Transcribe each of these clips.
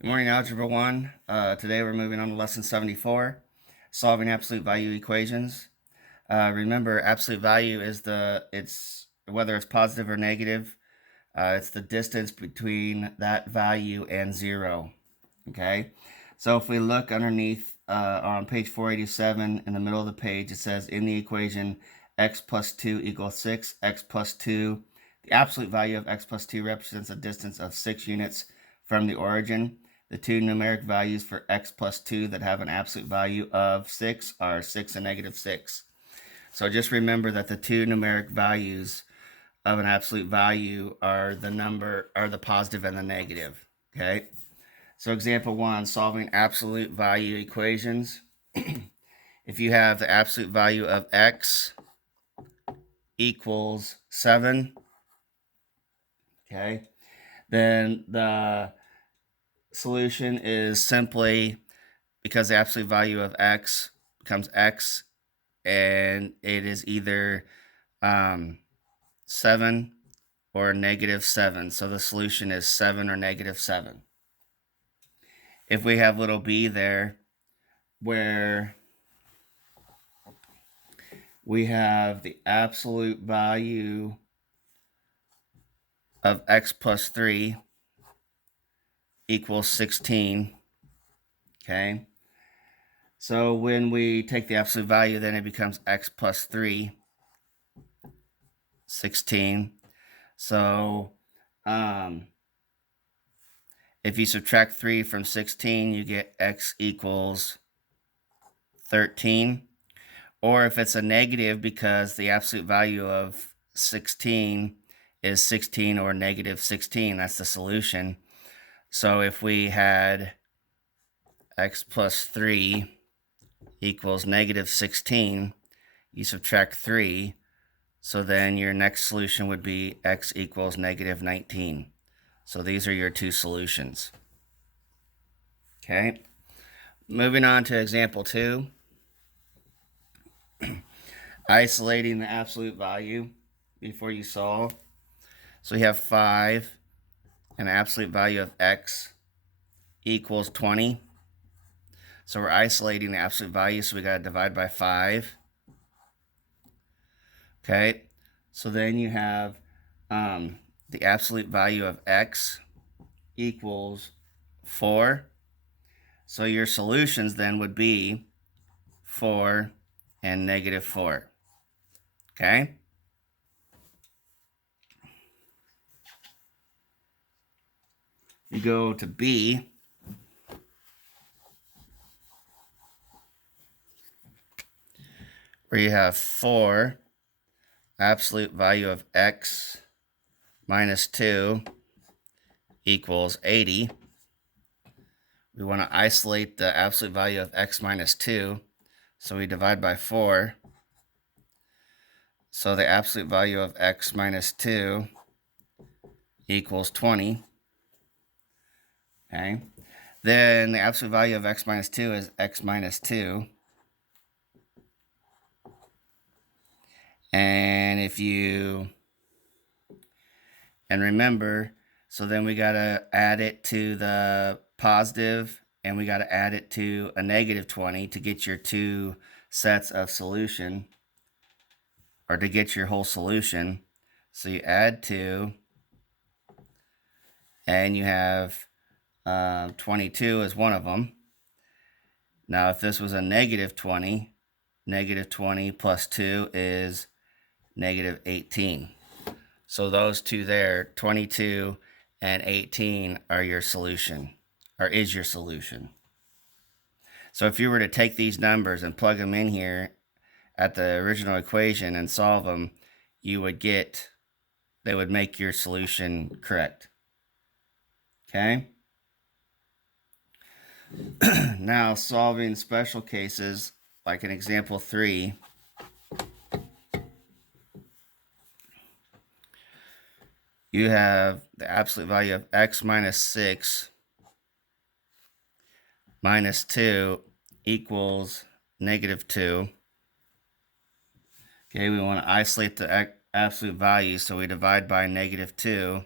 Good morning, Algebra 1. Today we're moving on to Lesson 74, Solving Absolute Value Equations. Remember, absolute value is whether it's positive or negative, it's the distance between that value and 0. Okay? So if we look underneath on page 487, in the middle of the page, it says in the equation x plus 2 equals 6, x plus 2, the absolute value of x plus 2 represents a distance of 6 units from the origin. The two numeric values for x plus 2 that have an absolute value of 6 are 6 and negative 6. So just remember that the two numeric values of an absolute value are the positive and the negative. Okay? So example 1, solving absolute value equations. If you have the absolute value of x equals 7, okay, then the solution is simply, because the absolute value of x becomes x, and it is either 7 or negative 7. So the solution is 7 or negative 7. If we have little b there, where we have the absolute value of x plus 3 equals 16, okay? So when we take the absolute value, then it becomes x plus 3, 16. So if you subtract 3 from 16, you get x equals 13. Or if it's a negative, because the absolute value of 16 is 16 or negative 16, that's the solution. So if we had x plus 3 equals negative 16, you subtract 3, so then your next solution would be x equals negative 19. So these are your two solutions. Okay, moving on to example 2. Isolating the absolute value before you solve. So we have 5, and absolute value of x equals 20. So we're isolating the absolute value, so we got to divide by 5. Okay, so then you have the absolute value of x equals 4. So your solutions then would be 4 and negative 4. Okay? You go to B, where you have 4, absolute value of x minus 2 equals 80. We want to isolate the absolute value of x minus 2, so we divide by 4. So the absolute value of x minus 2 equals 20. Okay. Then the absolute value of x minus 2 is x minus 2. And remember, so then we got to add it to the positive, and we got to add it to a negative 20 to get your two sets of solution, or to get your whole solution. So you add 2, and you have 22 is one of them. Now, if this was a negative 20, negative 20 plus 2 is negative 18. So those two there, 22 and 18, are your solution, or is your solution. So if you were to take these numbers and plug them in here at the original equation and solve them, they would make your solution correct. Okay? Now, solving special cases, like in example 3, you have the absolute value of x minus 6 minus 2 equals negative 2. Okay, we want to isolate the absolute value, so we divide by negative 2.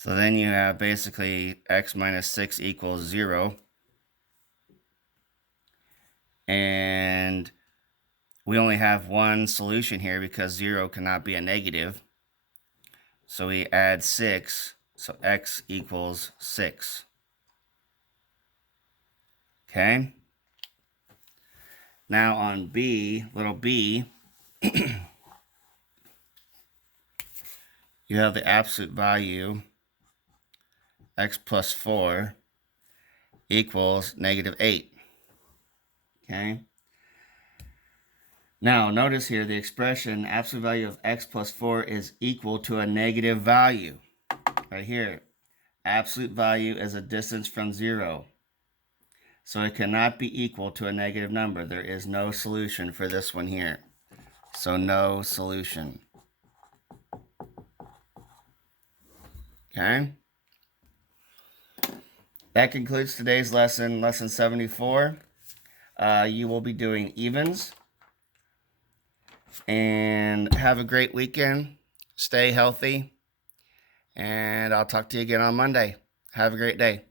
So then you have basically x minus 6 equals 0. And we only have one solution here because 0 cannot be a negative. So we add 6, so x equals 6. Okay? Now on b, little b, you have the absolute value, x plus 4 equals negative 8. Okay? Now, notice here the expression absolute value of x plus 4 is equal to a negative value. Right here, absolute value is a distance from 0. So it cannot be equal to a negative number. There is no solution for this one here. So no solution. Okay? That concludes today's lesson, lesson 74. You will be doing evens. And have a great weekend. Stay healthy. And I'll talk to you again on Monday. Have a great day.